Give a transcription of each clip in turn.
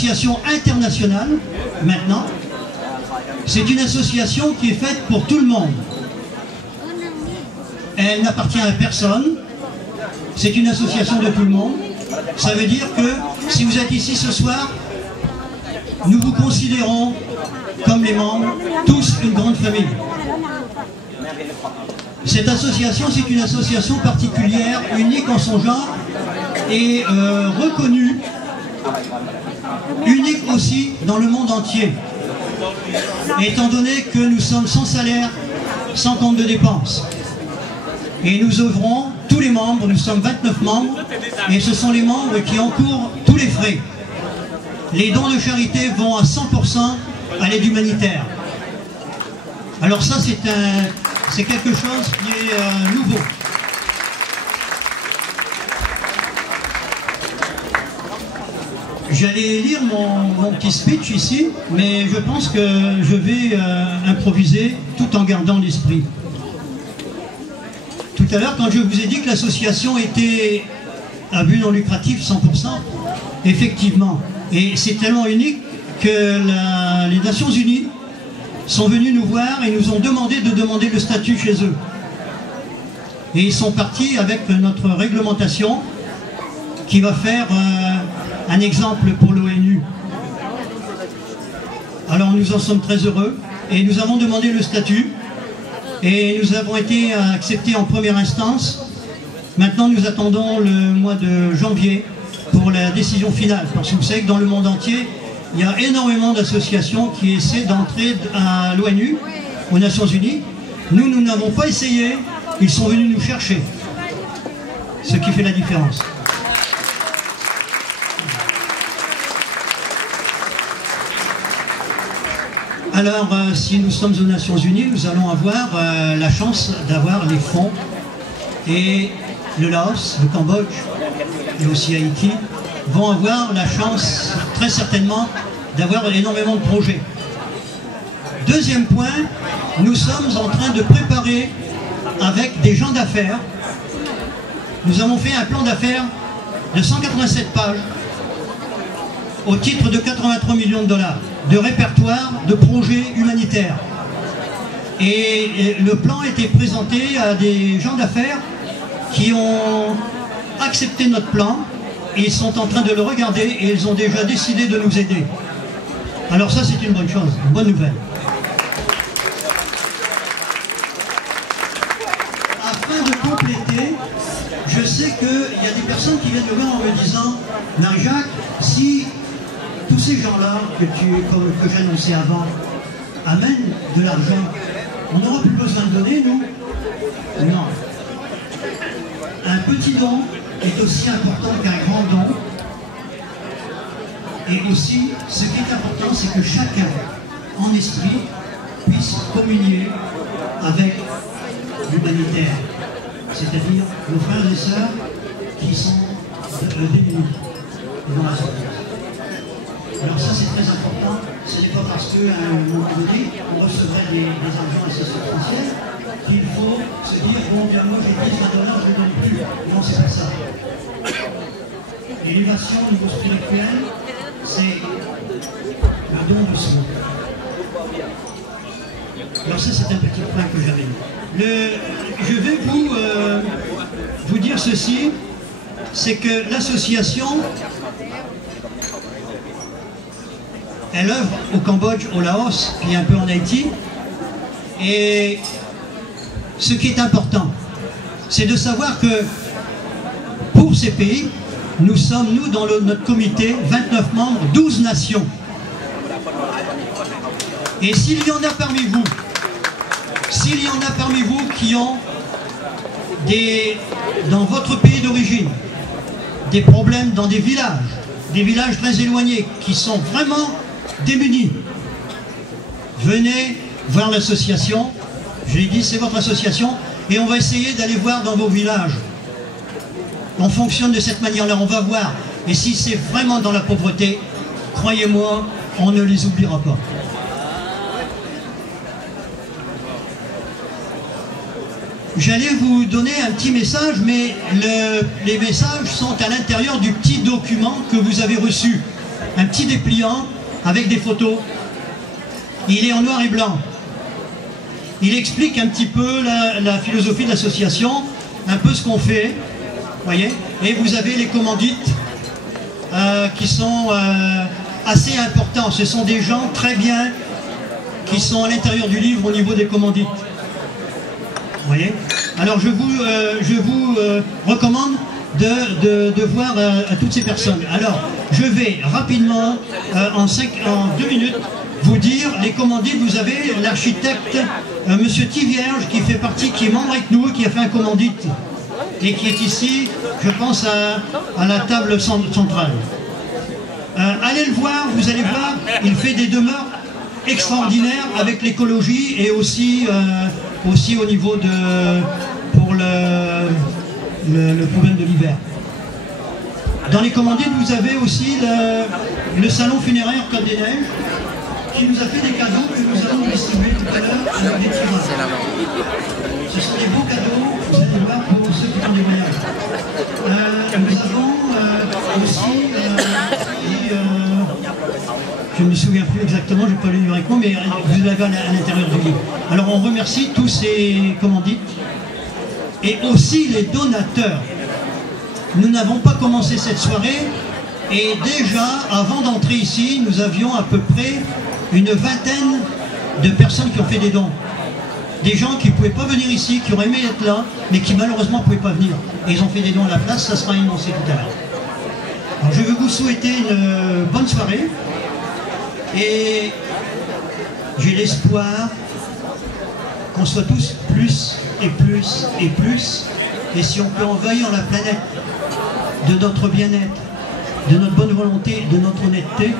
association internationale, maintenant. C'est une association qui est faite pour tout le monde. Elle n'appartient à personne. C'est une association de tout le monde. Ça veut dire que si vous êtes ici ce soir, nous vous considérons comme les membres, tous une grande famille. Cette association, c'est une association particulière, unique en son genre, et reconnue, unique aussi dans le monde entier. Étant donné que nous sommes sans salaire, sans compte de dépenses. Et nous œuvrons, tous les membres, nous sommes 29 membres, et ce sont les membres qui encourent tous les frais. Les dons de charité vont à 100% à l'aide humanitaire. Alors ça, c'est quelque chose qui est nouveau. J'allais lire mon petit speech ici, mais je pense que je vais improviser tout en gardant l'esprit. Tout à l'heure, quand je vous ai dit que l'association était à but non lucratif 100%, effectivement, et c'est tellement unique que les Nations Unies sont venus nous voir et nous ont demandé de demander le statut chez eux. Et ils sont partis avec notre réglementation qui va faire un exemple pour l'ONU. Alors nous en sommes très heureux et nous avons demandé le statut et nous avons été acceptés en première instance. Maintenant nous attendons le mois de janvier pour la décision finale, parce que vous savez que dans le monde entier, il y a énormément d'associations qui essaient d'entrer à l'ONU, aux Nations Unies. Nous n'avons pas essayé, ils sont venus nous chercher. Ce qui fait la différence. Alors, si nous sommes aux Nations Unies, nous allons avoir la chance d'avoir les fonds. Et le Laos, le Cambodge et aussi Haïti vont avoir la chance, très certainement, d'avoir énormément de projets. Deuxième point, nous sommes en train de préparer avec des gens d'affaires. Nous avons fait un plan d'affaires de 187 pages au titre de 83 millions de dollars de répertoire de projets humanitaires. Et le plan a été présenté à des gens d'affaires qui ont accepté notre plan et ils sont en train de le regarder et ils ont déjà décidé de nous aider. Alors ça, c'est une bonne chose, une bonne nouvelle. Afin de compléter, je sais qu'il y a des personnes qui viennent me voir en me disant « Marie-Jacques, si tous ces gens-là que j'annonçais avant amènent de l'argent, on n'aura plus besoin de donner, nous ?» Non. Un petit don est aussi important qu'un grand don. Et aussi, ce qui est important, c'est que chacun, en esprit, puisse communier avec l'humanitaire, c'est-à-dire nos frères et sœurs qui sont démunis dans la souffrance. Alors ça, c'est très important. Ce n'est pas parce qu'à un moment donné, on recevrait des argents assez substantiels qu'il faut se dire, bon, bien moi j'ai 10 $, je ne donne plus. Non, c'est pas ça. L'élévation au niveau spirituel, c'est le don de soi. Alors ça, c'est un petit point que j'avais mis. Je vais vous dire ceci, c'est que l'association, elle œuvre au Cambodge, au Laos, puis un peu en Haïti. Et ce qui est important, c'est de savoir que pour ces pays, nous sommes, nous, dans notre comité, 29 membres, 12 nations. Et s'il y en a parmi vous, qui ont dans votre pays d'origine, des problèmes dans des villages très éloignés, qui sont vraiment démunis, venez voir l'association. Je l'ai dit, c'est votre association, et on va essayer d'aller voir dans vos villages. On fonctionne de cette manière-là, on va voir. Et si c'est vraiment dans la pauvreté, croyez-moi, on ne les oubliera pas. J'allais vous donner un petit message, mais les messages sont à l'intérieur du petit document que vous avez reçu. un petit dépliant avec des photos. Il est en noir et blanc. Il explique un petit peu la philosophie de l'association, un peu ce qu'on fait, voyez. Et vous avez les commandites qui sont assez importants. Ce sont des gens très bien qui sont à l'intérieur du livre au niveau des commandites. Vous voyez. Alors je vous recommande de voir à toutes ces personnes. Alors je vais rapidement, en 2 minutes, vous dire les commandites. Vous avez l'architecte Monsieur Tivierge qui fait partie, qui est membre avec nous, qui a fait un commandite et qui est ici, je pense, à la table centrale. Allez le voir, vous allez voir, il fait des demeures extraordinaires avec l'écologie et aussi au niveau pour le problème de l'hiver. Dans les commandites, vous avez aussi le salon funéraire Côte des Neiges qui nous a fait des cadeaux que nous allons distribuer tout à l'heure avec des tirages. Ce sont des beaux cadeaux, vous allez voir, pour ceux qui font des voyages. Nous avons aussi, je ne me souviens plus exactement, je n'ai pas le livre avec moi, mais vous l'avez à l'intérieur du livre. Alors on remercie tous ces commandites et aussi les donateurs. Nous n'avons pas commencé cette soirée et déjà, avant d'entrer ici, nous avions à peu près une vingtaine de personnes qui ont fait des dons. Des gens qui ne pouvaient pas venir ici, qui auraient aimé être là, mais qui malheureusement ne pouvaient pas venir. Et ils ont fait des dons à la place, ça sera énoncé tout à l'heure. Alors je veux vous souhaiter une bonne soirée. Et j'ai l'espoir qu'on soit tous plus et plus et plus. Et si on peut envahir la planète de notre bien-être, de notre bonne volonté, de notre honnêteté,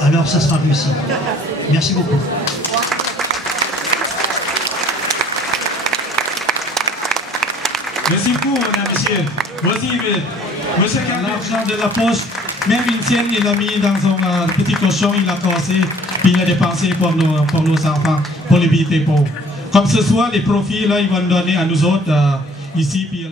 alors ça sera réussi. Merci beaucoup. Merci beaucoup, monsieur. Voici, monsieur qui a l'argent de la poche, même une tienne, il l'a mis dans son petit cochon, il l'a cassé, puis il a dépensé pour nos enfants, pour les billets pauvres. Comme ce soir, les profits, là, ils vont donner à nous autres, ici, puis